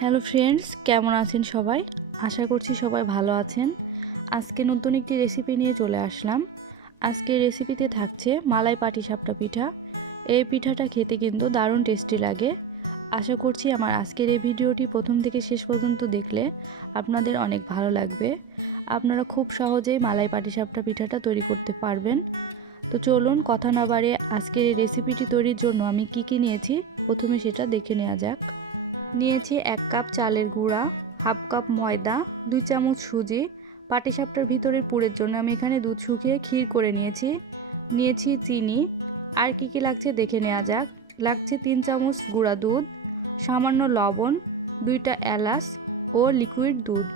Hello friends, কেমন আছেন সবাই? আশা করছি সবাই ভালো আছেন। আজকে নতুন একটি রেসিপি নিয়ে চলে আসলাম। আজকের রেসিপিতে থাকছে মালাই পাটিসাপটা পিঠা। এই পিঠাটা খেতে কিন্তু দারুণ টেস্টি লাগে। আশা করছি আমার আজকের এই ভিডিওটি প্রথম থেকে শেষ পর্যন্ত দেখলে আপনাদের অনেক ভালো লাগবে। আপনারা খুব সহজেই মালাই পাটিসাপটা পিঠাটা তৈরি করতে পারবেন। তো চলুন কথা না বাড়িয়ে আজকের এই রেসিপিটি তৈরির জন্য আমি কি নিয়েছি প্রথমে সেটা দেখে নেওয়া যাক। নিয়েছি 1 কাপ চালের গুঁড়া, হাফ কাপ ময়দা, 2 চামচ সুজি। পাটিসাপটার ভিতরের পুরের জন্য আমি এখানে দুধ শুকিয়ে ক্ষীর করে নিয়েছি চিনি। আর কি লাগছে দেখে নেওয়া যাক। লাগছে 3 চামচ গুঁড়া দুধ, সামান্য লবণ, 2টা এলাচ ও লিকুইড দুধ।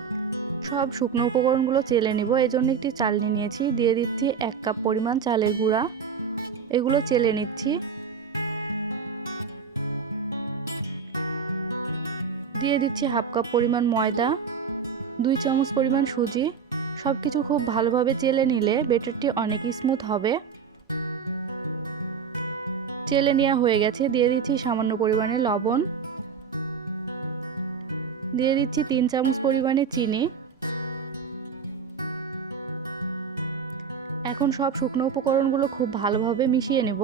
সব শুকনো উপকরণগুলো চেলে নিব। এই জন্য একটি চালনি নিয়েছি, দিয়ে দিচ্ছি 1 কাপ পরিমাণ চালের গুঁড়া। এগুলো চেলে নিচ্ছি। দিয়ে দিচ্ছি হাফ কাপ পরিমাণ ময়দা, 2 চামচ পরিমাণ সুজি। সব কিছু খুব ভালোভাবে চেলে নিলে ব্যাটারটি অনেক স্মুথ হবে। চেলে নেওয়া হয়ে গেছে। দিয়ে দিচ্ছি সামান্য পরিমাণে লবণ, দিয়ে দিচ্ছি 3 চামচ পরিমাণে চিনি। এখন সব শুকনো উপকরণগুলো খুব ভালোভাবে মিশিয়ে নেব।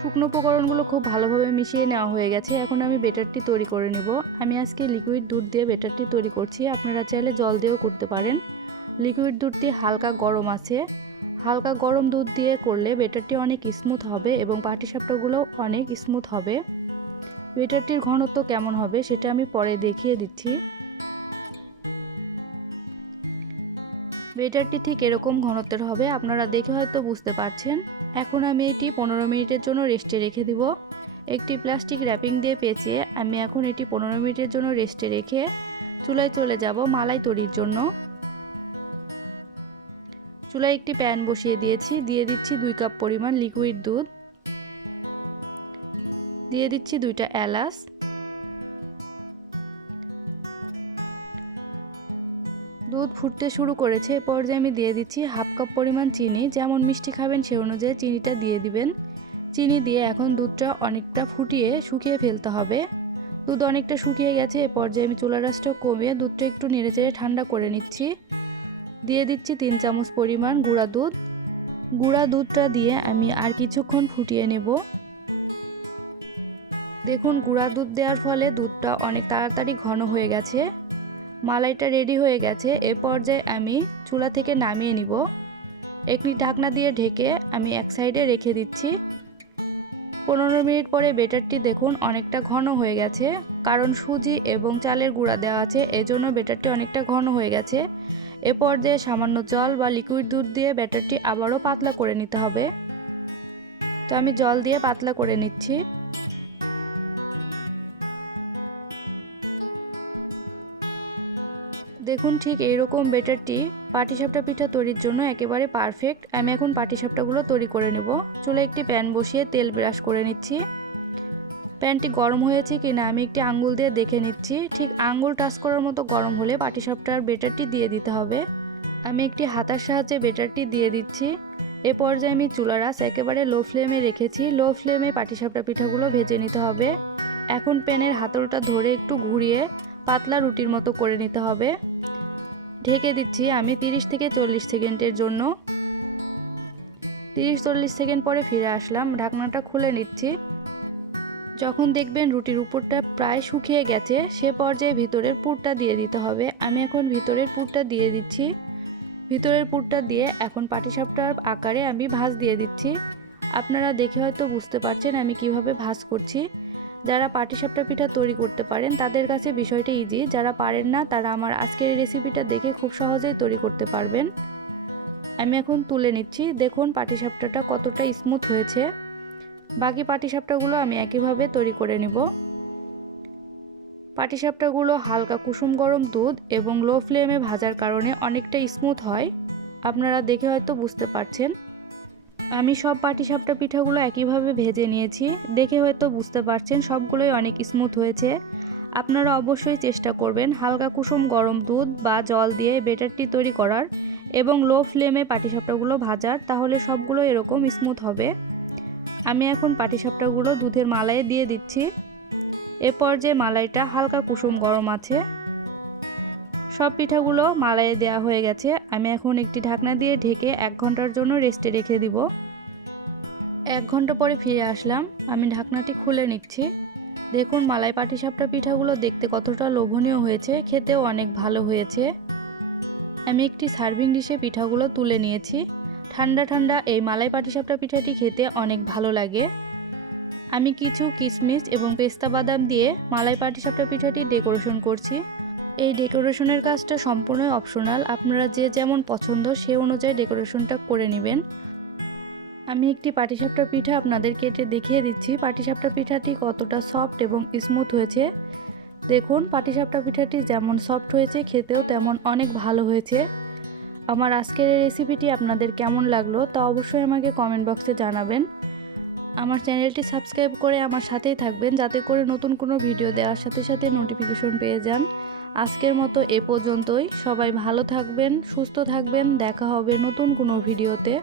শুকনো উপকরণগুলো খুব ভালোভাবে মিশিয়ে নেওয়া হয়ে গেছে। এখন আমি ব্যাটারটি তৈরি করে নেব। আমি আজকে লিকুইড দুধ দিয়ে ব্যাটারটি তৈরি করছি। আপনারা চাইলে জল দিয়েও করতে পারেন। লিকুইড দুধটি হালকা গরম আছে। হালকা গরম দুধ দিয়ে করলে ব্যাটারটি অনেক স্মুথ হবে এবং পাটিসাপটাগুলোও অনেক স্মুথ হবে। ব্যাটারটির ঘনত্ব কেমন হবে সেটা আমি পরে দেখিয়ে দিচ্ছি। ব্যাটারটি ঠিক এরকম ঘনত্বের হবে, আপনারা দেখে হয়তো বুঝতে পারছেন। এখন আমি এটি 15 মিনিটের জন্য রেস্টে রেখে দিব। একটি প্লাস্টিক র্যাপিং দিয়ে পেঁচিয়ে আমি এখন এটি 15 মিনিটের জন্য রেস্টে রেখে চুলায় চলে যাব মালাই তৈরির জন্য। চুলায় একটি প্যান বসিয়ে দিয়েছি। দিয়ে দিচ্ছি 2 কাপ পরিমাণ লিকুইড দুধ, দিয়ে দিচ্ছি 2টা এলাচ, দুধ ফুটতে শুরু করেছে। এ পর্যায়ে আমি দিয়ে দিচ্ছি হাফ কাপ পরিমাণ চিনি। যেমন মিষ্টি খাবেন সে অনুযায়ী চিনিটা দিয়ে দিবেন। চিনি দিয়ে এখন দুধটা অনেকটা ফুটিয়ে শুকিয়ে ফেলতে হবে। দুধ অনেকটা শুকিয়ে গেছে। এ পর্যায়ে আমি চুলার আঁচটা কমিয়ে দুধটা একটু নেড়েচেড়ে ঠান্ডা করে নিচ্ছি। দিয়ে দিচ্ছি 3 চামচ পরিমাণ গুঁড়া দুধ। গুঁড়া দুধটা দিয়ে আমি আর কিছুক্ষণ ফুটিয়ে নেব। দেখুন গুঁড়া দুধ দেওয়ার ফলে দুধটা অনেক তাড়াতাড়ি ঘন হয়ে গেছে। মালাইটা রেডি হয়ে গেছে। এ পর্যায়ে আমি চুলা থেকে নামিয়ে নিব। একটি ঢাকনা দিয়ে ঢেকে আমি এক সাইডে রেখে দিচ্ছি। 15 মিনিট পরে ব্যাটারটি দেখুন অনেকটা ঘন হয়ে গেছে, কারণ সুজি এবং চালের গুঁড়া দেওয়া আছে, এজন্য ব্যাটারটি অনেকটা ঘন হয়ে গেছে। এ পর্যায়ে সামান্য জল বা লিকুইড দুধ দিয়ে ব্যাটারটি আবারও পাতলা করে নিতে হবে। তো আমি জল দিয়ে পাতলা করে নিচ্ছি। দেখুন ঠিক এইরকম ব্যাটারটি পাটিসাপটা পিঠা তৈরির জন্য একেবারে পারফেক্ট। আমি এখন পাটিসাপটাগুলো তৈরি করে নেব। চুলায় একটি প্যান বসিয়ে তেল ব্রাশ করে নিচ্ছি। প্যানটি গরম হয়েছে কিনা আমি একটি আঙ্গুল দিয়ে দেখে নিচ্ছি। ঠিক আঙ্গুল টাচ করার মতো গরম হলে পাটিসাপটার ব্যাটারটি দিয়ে দিতে হবে। আমি একটি হাতার সাহায্যে ব্যাটারটি দিয়ে দিচ্ছি। এ পর্যায়ে আমি চুলার আঁচ একেবারে লো ফ্লেমে রেখেছি। লো ফ্লেমে পাটিসাপটা পিঠাগুলো ভেজে নিতে হবে। এখন প্যানের হাতলটা ধরে একটু ঘুরিয়ে পাতলা রুটির মতো করে নিতে হবে। ঢেকে দিচ্ছি আমি 30 থেকে 40 সেকেন্ডের জন্য। 30-40 সেকেন্ড পরে ফিরে আসলাম। ঢাকনাটা খুলে নিচ্ছি। যখন দেখবেন রুটির উপরটা প্রায় শুকিয়ে গেছে সে পর্যায়ে ভিতরের পুরটা দিয়ে দিতে হবে। আমি এখন ভিতরের পুরটা দিয়ে দিচ্ছি। ভিতরের পুরটা দিয়ে এখন পাটিসাপটার আকারে আমি ভাঁজ দিয়ে দিচ্ছি। আপনারা দেখে হয়তো বুঝতে পারছেন আমি কিভাবে ভাঁজ করছি। যারা পাটিসাপটা পিঠা তৈরি করতে পারেন তাদের কাছে বিষয়টা ইজি, যারা পারেন না তারা আমার আজকের এই রেসিপিটা দেখে খুব সহজেই তৈরি করতে পারবেন। আমি এখন তুলে নিচ্ছি। দেখুন পাটিসাপটাটা কতটা স্মুথ হয়েছে। বাকি পাটিসাপটাগুলো আমি একইভাবে তৈরি করে নিব। পাটিসাপটাগুলো হালকা কুসুম গরম দুধ এবং লো ফ্লেমে ভাজার কারণে অনেকটা স্মুথ হয়। আপনারা দেখে হয়তো বুঝতে পারছেন। আমি সব পাটিসাপটা পিঠাগুলো একইভাবে ভেজে নিয়েছি। দেখে হয়তো বুঝতে পারছেন সবগুলোই অনেক স্মুথ হয়েছে। আপনারা অবশ্যই চেষ্টা করবেন হালকা কুসুম গরম দুধ বা জল দিয়ে ব্যাটারটি তৈরি করার এবং লো ফ্লেমে পাটিসাপটাগুলো ভাজার, তাহলে সবগুলো এরকম স্মুথ হবে। আমি এখন পাটিসাপটাগুলো দুধের মালাইয়ে দিয়ে দিচ্ছি। এ পর্যায়ে মালাইটা হালকা কুসুম গরম আছে। সব পিঠাগুলো মালাইয়ে দেওয়া হয়ে গেছে। আমি এখন একটি ঢাকনা দিয়ে ঢেকে 1 ঘন্টার জন্য রেস্টে রেখে দিব। 1 ঘন্টা পরে ফিরে আসলাম। আমি ঢাকনাটি খুলে নিচ্ছি। দেখুন মালাই পাটিসাপটা পিঠাগুলো দেখতে কতটা লোভনীয় হয়েছে, খেতেও অনেক ভালো হয়েছে। আমি একটি সার্ভিং ডিশে পিঠাগুলো তুলে নিয়েছি। ঠান্ডা ঠান্ডা এই মালাই পাটিসাপটা পিঠাটি খেতে অনেক ভালো লাগে। আমি কিছু কিশমিশ এবং পেস্তা বাদাম দিয়ে মালাই পাটিসাপটা পিঠাটি ডেকোরেশন করছি। এই ডেকোরেশনের কাজটা সম্পূর্ণ অপশনাল, আপনারা যে যেমন পছন্দ সে অনুযায়ী ডেকোরেশনটা করে নেবেন। আমি একটি পাটিসাপটা পিঠা আপনাদের কেটে দেখিয়ে দিচ্ছি পাটিসাপটা পিঠাটি কতটা সফট এবং স্মুথ হয়েছে। দেখুন পাটিসাপটা পিঠাটি যেমন সফট হয়েছে খেতেও তেমন অনেক ভালো হয়েছে। আমার আজকের এই রেসিপিটি আপনাদের কেমন লাগলো তা অবশ্যই আমাকে কমেন্ট বক্সে জানাবেন। আমার চ্যানেলটি সাবস্ক্রাইব করে আমার সাথেই থাকবেন, যাতে করে নতুন কোনো ভিডিও দেওয়ার সাথে সাথে নোটিফিকেশন পেয়ে যান। আজকের মতো এ পর্যন্তই। সবাই ভালো থাকবেন, সুস্থ থাকবেন। দেখা হবে নতুন কোনো ভিডিওতে।